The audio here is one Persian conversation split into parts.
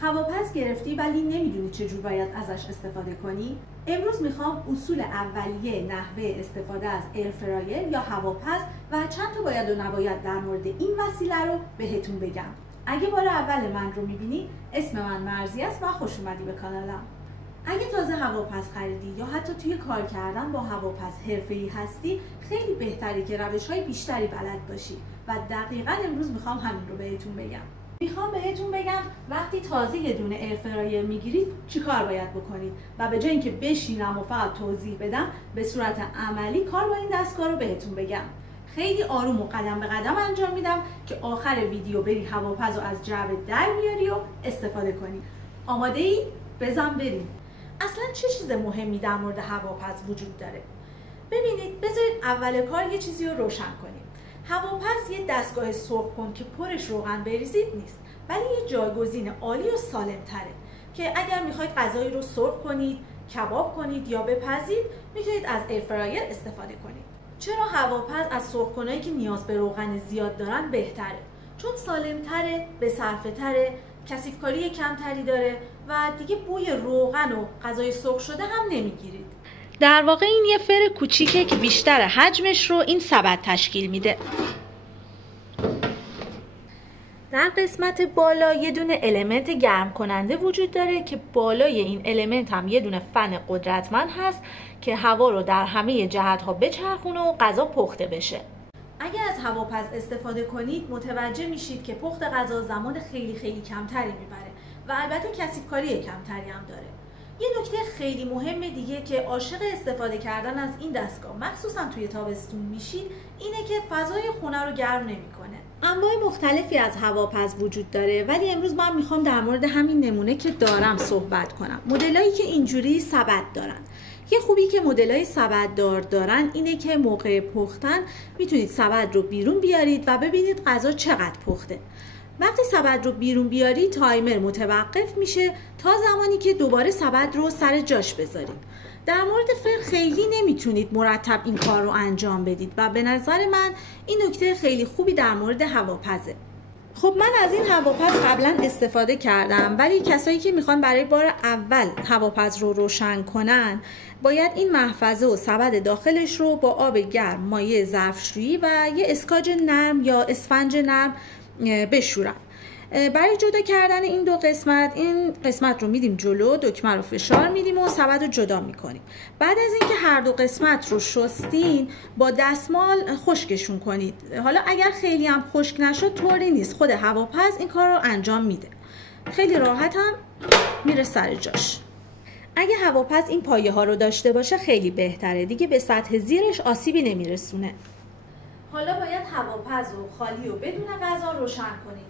هواپز گرفتی ولی نمیدونی چجور باید ازش استفاده کنی؟ امروز میخوام اصول اولیه نحوه استفاده از ایرفرایر یا هواپز و چند تا باید و نباید در مورد این وسیله رو بهتون بگم. اگه بار اول من رو میبینی، اسم من مرضیه است و خوش اومدی به کانالم. اگه تازه هواپز خریدی یا حتی توی کار کردن با هواپز حرفه‌ای هستی، خیلی بهتره که روش‌های بیشتری بلد باشی و دقیقاً امروز میخوام همین رو بهتون بگم. میخوام بهتون بگم وقتی تازه یه دونه ایرفرایر میگیرید چیکار باید بکنید و به جای اینکه بشینم و فقط توضیح بدم، به صورت عملی کار با این دستگاه رو بهتون بگم. خیلی آروم و قدم به قدم انجام میدم که آخر ویدیو بری هواپز رو از جعبه در بیاری و استفاده کنی. آماده ای؟ بزن بریم. اصلا چه چیز مهمی در مورد هواپز وجود داره؟ ببینید، بذارید اول کار یه چیزی رو روشن کنیم. هواپز یه دستگاه سرخ کن که پرش روغن بریزید نیست، ولی یه جایگزین عالی و سالم تره که اگر میخواید غذایی رو سرخ کنید، کباب کنید یا بپزید، میتونید از ایرفرایر استفاده کنید. چرا هواپز از سرخ‌کنایی که نیاز به روغن زیاد دارن بهتره؟ چون سالم‌تره، به‌صرفه‌تره، کثیف‌کاری کمتری داره و دیگه بوی روغن و غذای سرخ شده هم نمیگیرید. در واقع این یه فر کوچیکه که بیشتر حجمش رو این سبد تشکیل میده. در قسمت بالا یه دونه المنت گرم کننده وجود داره که بالای این المنت هم یه دونه فن قدرتمند هست که هوا رو در همه جهت‌ها بچرخونه و غذا پخته بشه. اگه از هواپز استفاده کنید متوجه میشید که پخت غذا زمان خیلی کمتری میبره و البته کثیف‌کاری کمتری هم داره. یه نکته خیلی مهم دیگه که عاشق استفاده کردن از این دستگاه مخصوصا توی تابستون میشید اینه که فضای خونه رو گرم نمیکنه. انواع مختلفی از هواپز وجود داره ولی امروز من میخوام در مورد همین نمونه که دارم صحبت کنم. مدلایی که اینجوری سبد دارن. یه خوبی که مدلای سبددار دارن اینه که موقع پختن میتونید سبد رو بیرون بیارید و ببینید غذا چقدر پخته. وقتی سبد رو بیرون بیاری تایمر متوقف میشه تا زمانی که دوباره سبد رو سر جاش بذارید. در مورد فر خیلی نمیتونید مرتب این کار رو انجام بدید و به نظر من این نکته خیلی خوبی در مورد هواپزه. خب من از این هواپز قبلا استفاده کردم ولی کسایی که میخوان برای بار اول هواپز رو روشن کنن باید این محفظه و سبد داخلش رو با آب گرم، مایع ظرفشویی و یه اسکاج نرم یا اسفنج نرم بشورن. برای جدا کردن این دو قسمت، این قسمت رو میدیم جلو، دکمه رو فشار میدیم و سبد رو جدا میکنیم. بعد از اینکه هر دو قسمت رو شستین با دستمال خشکشون کنید. حالا اگر خیلی هم خشک نشد طوری نیست، خود هواپز این کار رو انجام میده. خیلی راحت هم میره سر جاش. اگه هواپز این پایه ها رو داشته باشه خیلی بهتره، دیگه به سطح زیرش آسیبی نمیرسونه. حالا باید هواپز رو خالی و بدون غذا روشن کنید،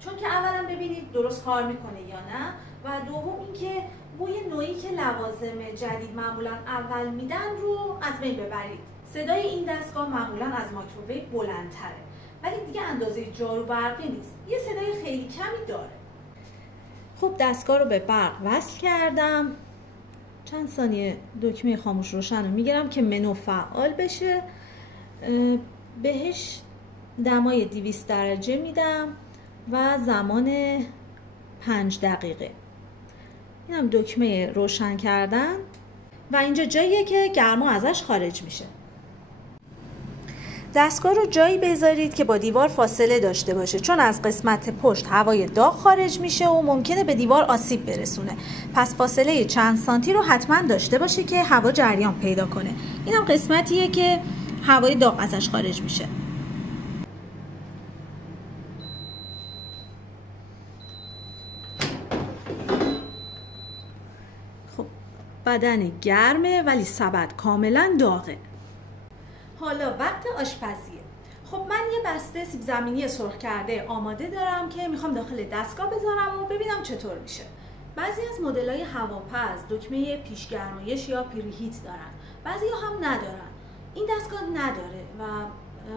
چون که اولا ببینید درست کار میکنه یا نه و دوم اینکه بوی نوعی که لوازم جدید معمولا اول میدن رو از بین ببرید. صدای این دستگاه معمولا از مایکروویو بلندتره ولی دیگه اندازه جارو برقی نیست، یه صدای خیلی کمی داره. خب دستگاه رو به برق وصل کردم، چند ثانیه دکمه خاموش روشن رو میگیرم که منو فعال بشه، بهش دمای 200 درجه میدم و زمان 5 دقیقه. اینم دکمه روشن کردن و اینجا جاییه که گرما ازش خارج میشه. دستگاه رو جایی بذارید که با دیوار فاصله داشته باشه، چون از قسمت پشت هوای داغ خارج میشه و ممکنه به دیوار آسیب برسونه. پس فاصله چند سانتی رو حتما داشته باشه که هوا جریان پیدا کنه. اینم قسمتیه که هوای داغ ازش خارج میشه. خب بدن گرمه ولی سبد کاملا داغه. حالا وقت آشپزیه. خب من یه بسته سیب زمینی سرخ کرده آماده دارم که میخوام داخل دستگاه بذارم و ببینم چطور میشه. بعضی از مدل‌های هواپز دکمه پیشگرمایش یا پریهیت دارن، بعضی‌ها هم ندارن. این دستگاه نداره و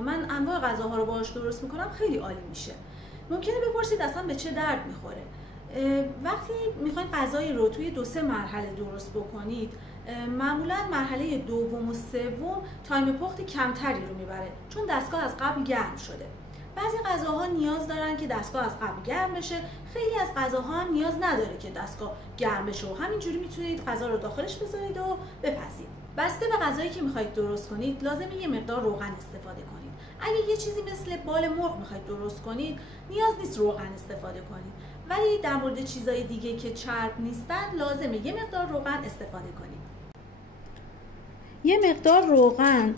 من انواع غذاها رو باهاش درست میکنم، خیلی عالی میشه. ممکنه بپرسید اصلا به چه درد میخوره. وقتی میخواین غذایی رو توی 2-3 مرحله درست بکنید، معمولا مرحله دوم و سوم تایم پخت کمتری رو میبره، چون دستگاه از قبل گرم شده. بعضی غذاها نیاز دارن که دستگاه از قبل گرم بشه، خیلی از غذاها هم نیاز نداره که دستگاه گرم بشه و همینجوری میتونید غذا رو داخلش بذارید و بپزید. بسته به غذایی که میخواید درست کنید لازمه یه مقدار روغن استفاده کنید. اگه یه چیزی مثل بال مرغ میخواید درست کنید نیاز نیست روغن استفاده کنید، ولی در مورد چیزای دیگه که چرب نیستن لازمه یه مقدار روغن استفاده کنید. یه مقدار روغن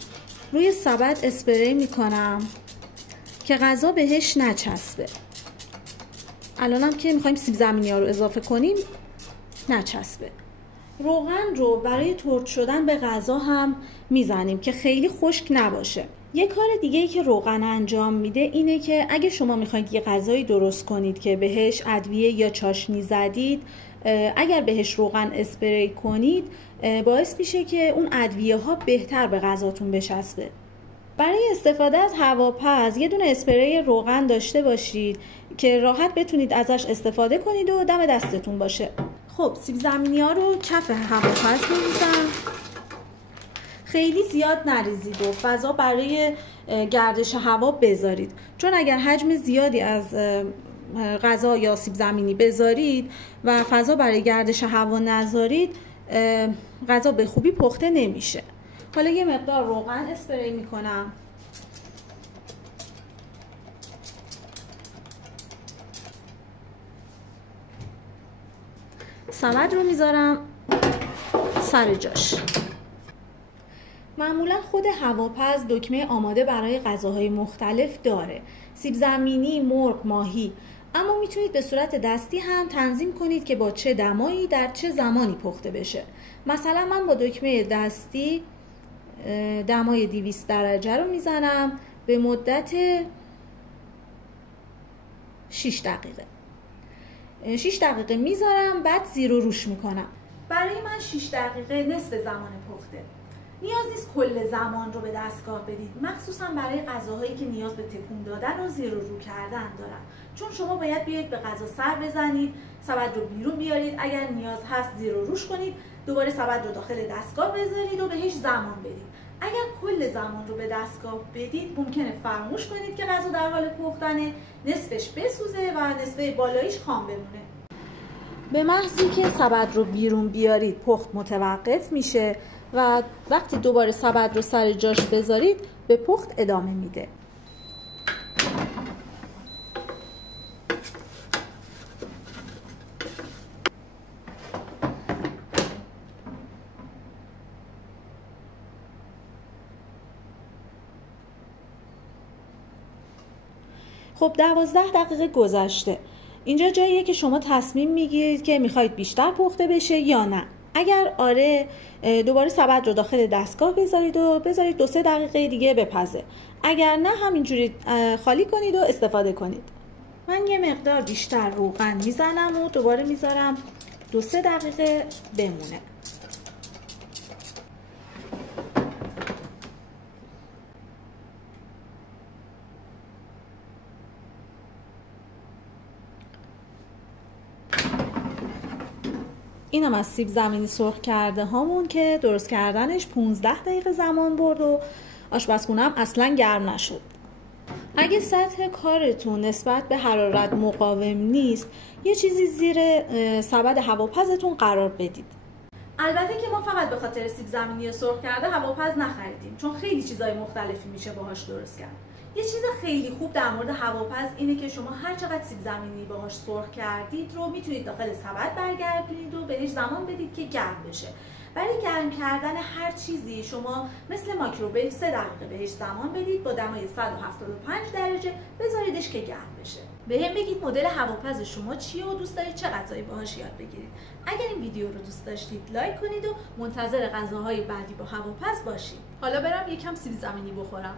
روی سبد اسپری میکنم که غذا بهش نچسبه. الانم که میخوایم سیب زمینی ها رو اضافه کنیم نچسبه. روغن رو برای ترد شدن به غذا هم میزنیم که خیلی خشک نباشه. یه کار دیگه ای که روغن انجام میده اینه که اگه شما میخواید یه غذایی درست کنید که بهش ادویه یا چاشنی زدید، اگر بهش روغن اسپری کنید باعث میشه که اون ادویه ها بهتر به غذاتون بچسبه. برای استفاده از هواپز یه دونه اسپری روغن داشته باشید که راحت بتونید ازش استفاده کنید و دم دستتون باشه. خب سیب زمینی ها رو کف هواپز میریزم. خیلی زیاد نریزید و فضا برای گردش هوا بذارید، چون اگر حجم زیادی از غذا یا سیب زمینی بذارید و فضا برای گردش هوا نذارید غذا به خوبی پخته نمیشه. حالا یه مقدار روغن اسپری میکنم. سبد رو میذارم سر جاش. معمولا خود هواپز دکمه آماده برای غذاهای مختلف داره، سیب زمینی، مرغ، ماهی، اما میتونید به صورت دستی هم تنظیم کنید که با چه دمایی در چه زمانی پخته بشه. مثلا من با دکمه دستی دمای 200 درجه رو میزنم به مدت 6 دقیقه. 6 دقیقه میذارم، بعد زیر و روش میکنم. برای من 6 دقیقه نصف زمان پخته. نیاز نیست کل زمان رو به دستگاه بدید، مخصوصا برای غذاهایی که نیاز به تکون دادن و زیر و رو کردن دارن، چون شما باید بیاید به غذا سر بزنید، سبد رو بیرون بیارید، اگر نیاز هست زیر و روش کنید، دوباره سبد رو داخل دستگاه بذارید و بهش زمان بدید. اگر کل زمان رو به دستگاه بدید ممکنه فراموش کنید که غذا در حال پختنه، نصفش بسوزه و نصفه بالاییش خام بمونه. به محضی که سبد رو بیرون بیارید پخت متوقف میشه و وقتی دوباره سبد رو سر جاش بذارید به پخت ادامه میده. خب 12 دقیقه گذشته. اینجا جاییه که شما تصمیم میگیرید که میخواید بیشتر پخته بشه یا نه. اگر آره دوباره سبد رو داخل دستگاه بذارید و بذارید 2-3 دقیقه دیگه بپزه. اگر نه همینجوری خالی کنید و استفاده کنید. من یه مقدار بیشتر روغن میزنم و دوباره میذارم 2-3 دقیقه بمونه. اینم از سیب زمینی سرخ کرده هامون که درست کردنش 15 دقیقه زمان برد و آشپزخونه هم اصلا گرم نشد. اگه سطح کارتون نسبت به حرارت مقاوم نیست یه چیزی زیر سبد هواپزتون قرار بدید. البته که ما فقط به خاطر سیب زمینی سرخ کرده هواپز نخریدیم، چون خیلی چیزای مختلفی میشه باهاش درست کرد. یه چیز خیلی خوب در مورد هواپز اینه که شما هر چقدر سیب زمینی باهاش سرخ کردید رو میتونید داخل سبد برگردونید و بهش زمان بدید که گرم بشه. برای گرم کردن هر چیزی شما مثل مایکروویو 3 دقیقه بهش زمان بدید، با دمای 175 درجه بذاریدش که گرم بشه. بهم بگید مدل هواپز شما چیه و دوست دارید چه غذایی باهاش یاد بگیرید. اگر این ویدیو رو دوست داشتید لایک کنید و منتظر غذاهای بعدی با هواپز باشید. حالا برم یکم سیب زمینی بخورم.